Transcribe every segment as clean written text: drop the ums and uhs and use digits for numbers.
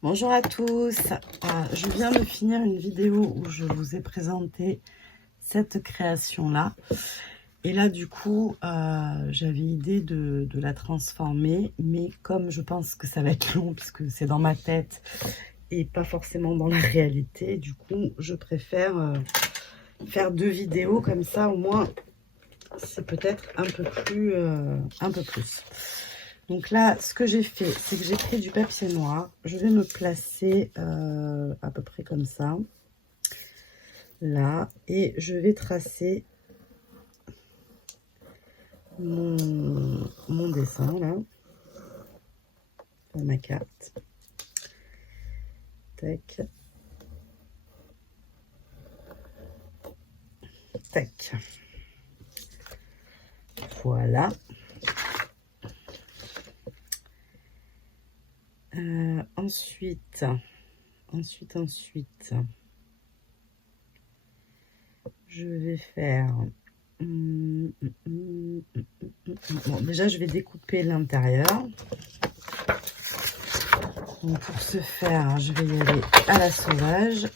Bonjour à tous, je viens de finir une vidéo où je vous ai présenté cette création-là. Et là, du coup, j'avais idée de la transformer, mais comme je pense que ça va être long, puisque c'est dans ma tête et pas forcément dans la réalité, du coup, je préfère faire 2 vidéos, comme ça, au moins, c'est peut-être un peu plus. Donc là, ce que j'ai fait, c'est que j'ai pris du papier noir. Je vais me placer à peu près comme ça, là, et je vais tracer mon dessin, là, ma carte. Tac. Tac. Voilà. Ensuite, je vais faire... Bon, déjà, je vais découper l'intérieur. Donc, pour ce faire, je vais y aller à la sauvage.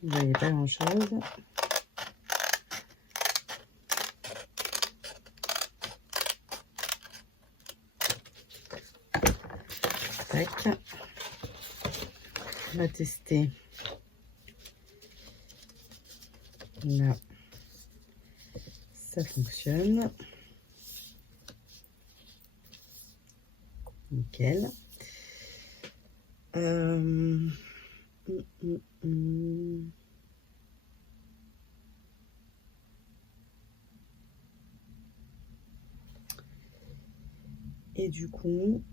Vous voyez pas grand chose. Tac. On va tester. Là, ça fonctionne. Nickel. Et du coup,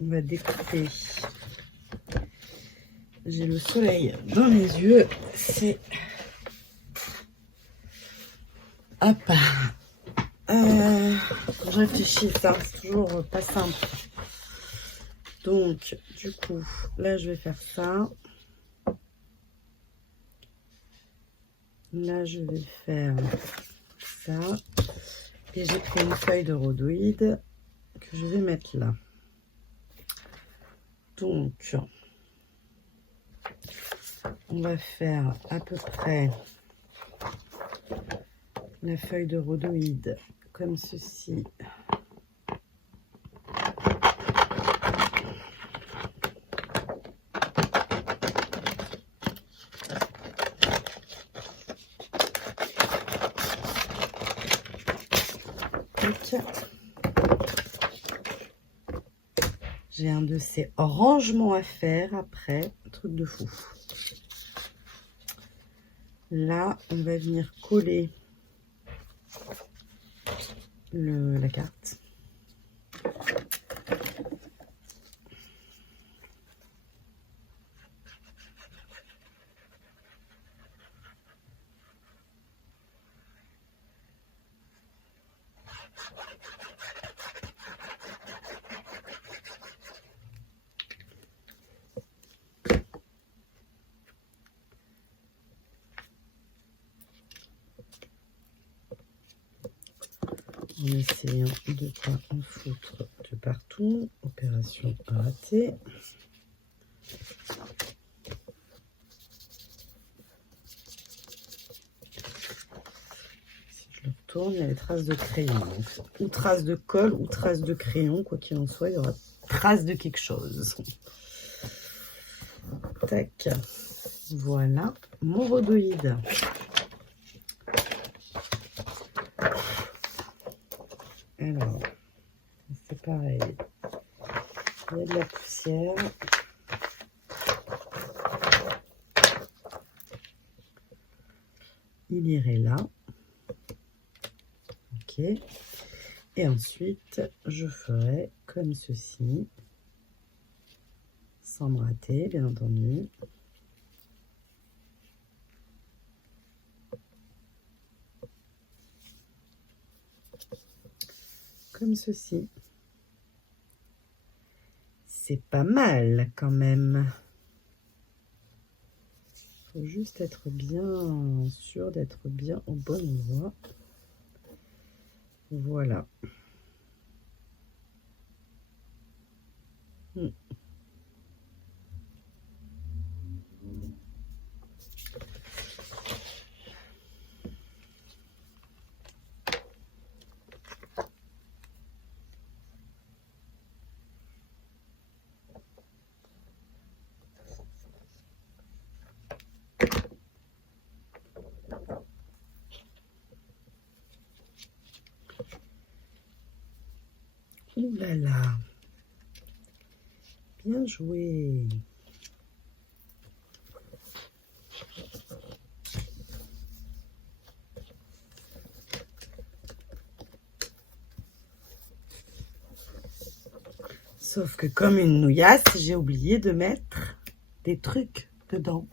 on va découper. J'ai le soleil dans les yeux. C'est... Hop. Je réfléchis, ça, c'est toujours pas simple. Donc, du coup, là, je vais faire ça. Là, je vais faire ça. Et j'ai pris une feuille de rhodoïde que je vais mettre là. Donc, on va faire à peu près la feuille de rhodoïde comme ceci. J'ai un de ces rangements à faire après, un truc de fou. Là, on va venir coller la carte. En essayant de ne pas en foutre de partout. Opération ratée. Si je le retourne, il y a les traces de crayon. Donc, ou traces de colle ou traces de crayon. Quoi qu'il en soit, il y aura traces de quelque chose. Tac. Voilà mon rhodoïde. Alors, c'est pareil. Il y a de la poussière. Il irait là. appliquer. Et ensuite, je ferai comme ceci, sans me rater, bien entendu. Comme ceci. C'est pas mal quand même. Faut juste être bien sûr d'être bien au bon endroit. Voilà. Ouh là là. Bien joué. Sauf que comme une nouillasse, j'ai oublié de mettre des trucs dedans.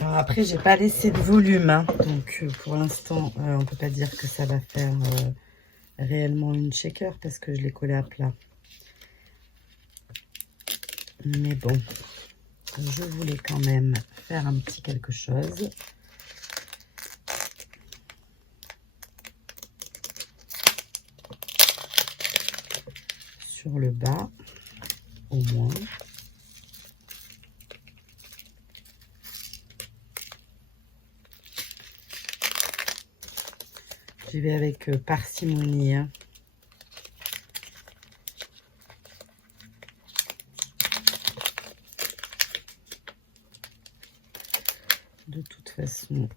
Alors après, j'ai pas laissé de volume, hein, donc pour l'instant, on peut pas dire que ça va faire réellement une shaker parce que je l'ai collé à plat. Mais bon, je voulais quand même faire un petit quelque chose. Sur le bas, au moins. J'y vais avec parcimonie. Hein. De toute façon.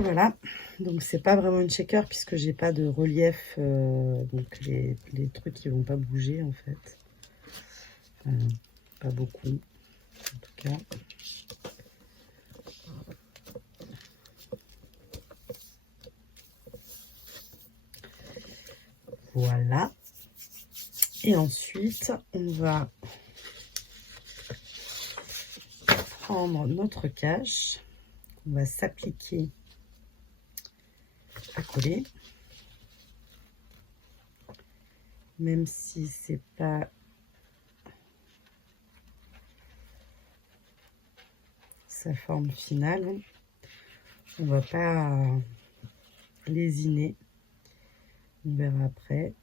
Voilà, donc c'est pas vraiment une shaker puisque j'ai pas de relief, donc les trucs qui vont pas bouger en fait, pas beaucoup en tout cas. Voilà, et ensuite on va prendre notre cache, on va s'appliquer à coller, même si c'est pas sa forme finale, on va pas lésiner, on verra après.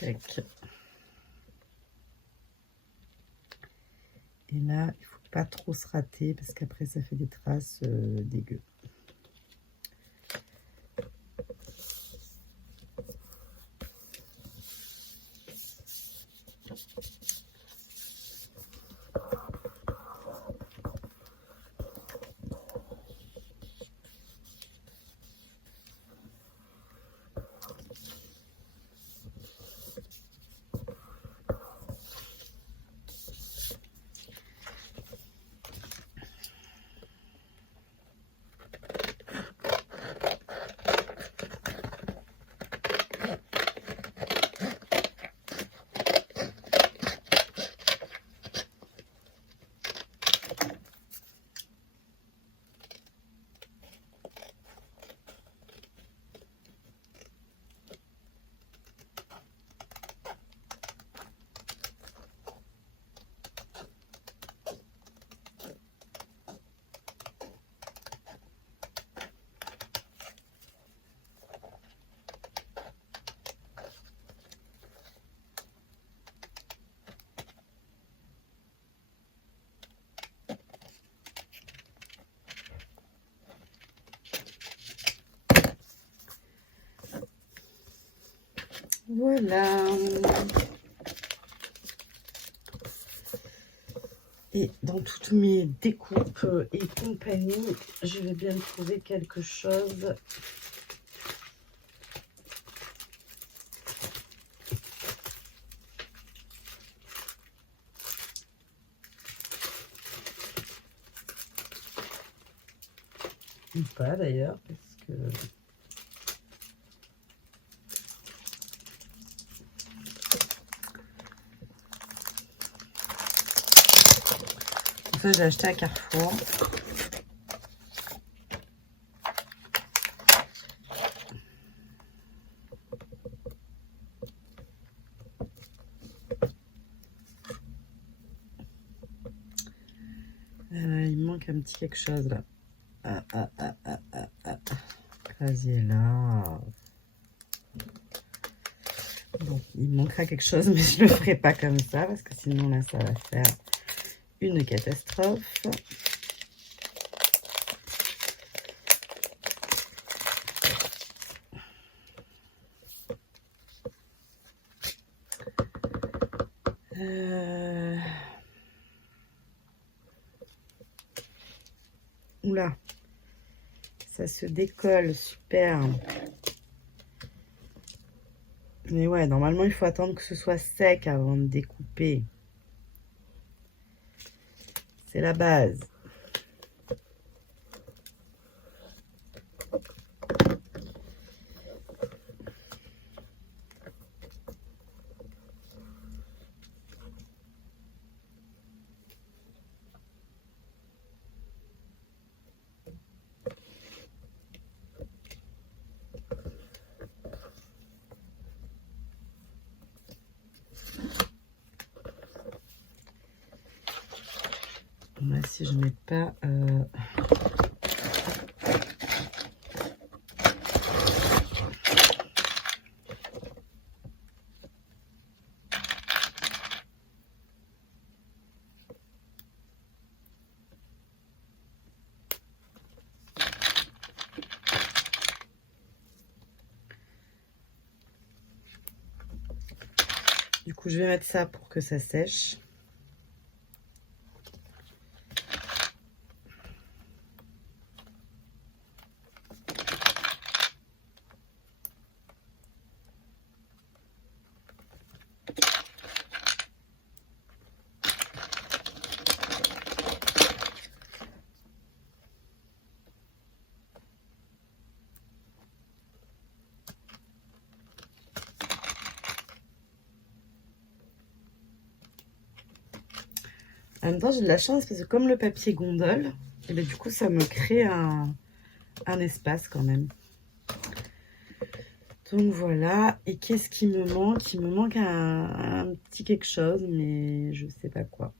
Tac. Et là, il faut pas trop se rater parce qu'après ça fait des traces dégueu. Voilà. Et dans toutes mes découpes et compagnie, je vais bien trouver quelque chose. Ou pas d'ailleurs, parce que... Ça, j'ai acheté à Carrefour. Il me manque un petit quelque chose là. Casier là. Bon, il me manquera quelque chose, mais je le ferai pas comme ça parce que sinon là, ça va faire une catastrophe. Oula, ça se décolle, super. Mais ouais, normalement, il faut attendre que ce soit sec avant de découper. C'est la base. Là, si je mets pas... Du coup, je vais mettre ça pour que ça sèche. En même temps, j'ai de la chance parce que comme le papier gondole, et bien, du coup, ça me crée un espace quand même. Donc voilà. Et qu'est-ce qui me manque? Il me manque un petit quelque chose, mais je sais pas quoi.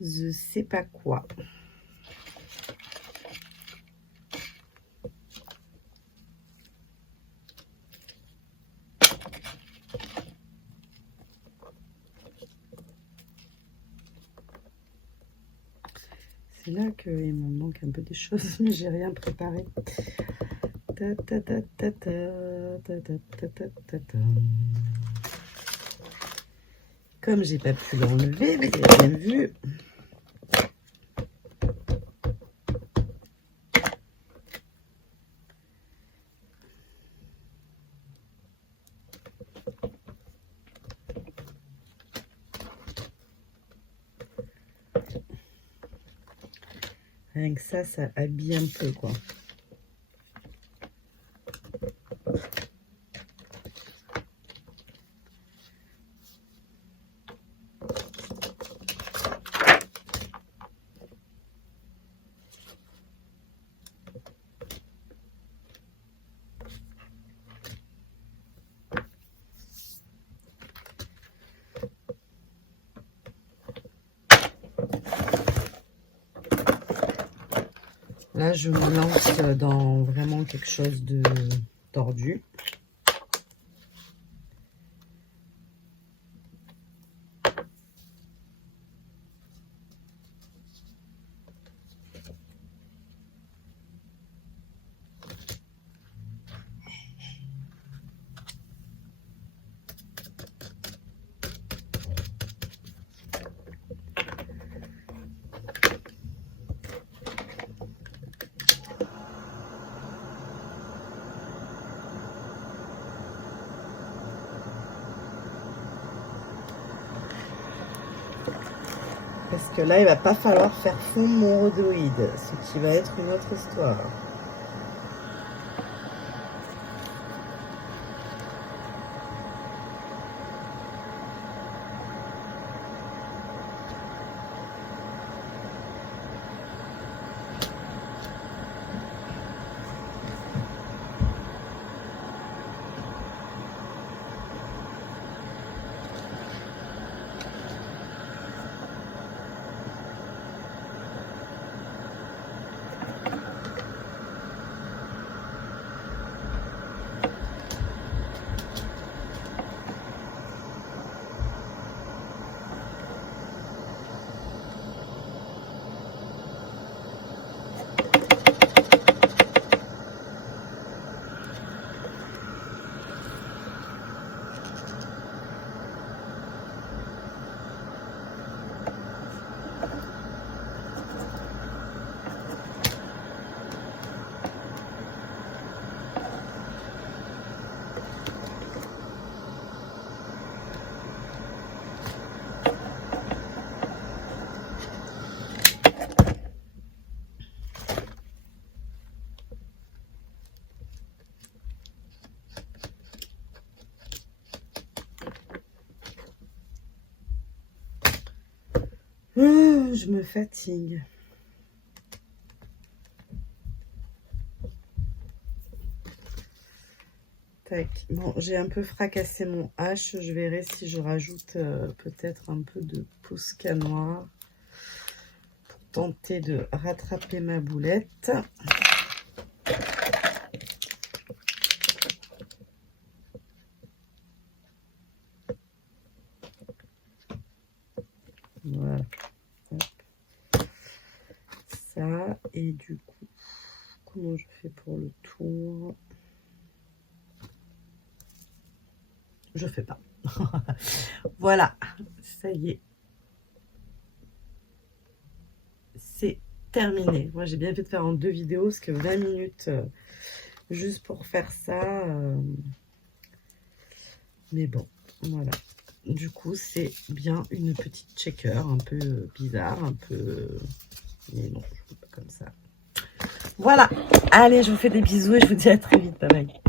Je sais pas quoi. C'est là qu'il me manque un peu des choses, mais j'ai rien préparé. Comme j'ai pas pu l'enlever, vous avez bien vu. Rien que ça habille un peu, quoi. Là, je me lance dans vraiment quelque chose de tordu. Parce que là, il va pas falloir faire fondre mon rhodoïde, ce qui va être une autre histoire. Je me fatigue. Tac. Bon, j'ai un peu fracassé mon H. Je verrai si je rajoute peut-être un peu de Posca noir pour tenter de rattraper ma boulette. Voilà. Hop. Ça, et du coup, comment je fais pour le tour? Je fais pas. Voilà, ça y est. C'est terminé. Moi, j'ai bien fait de faire en 2 vidéos, parce que 20 minutes juste pour faire ça. Mais bon, voilà. Du coup, c'est bien une petite checker, un peu bizarre, un peu... Mais non, je ne fais pas comme ça. Voilà. Allez, je vous fais des bisous et je vous dis à très vite. Bye bye.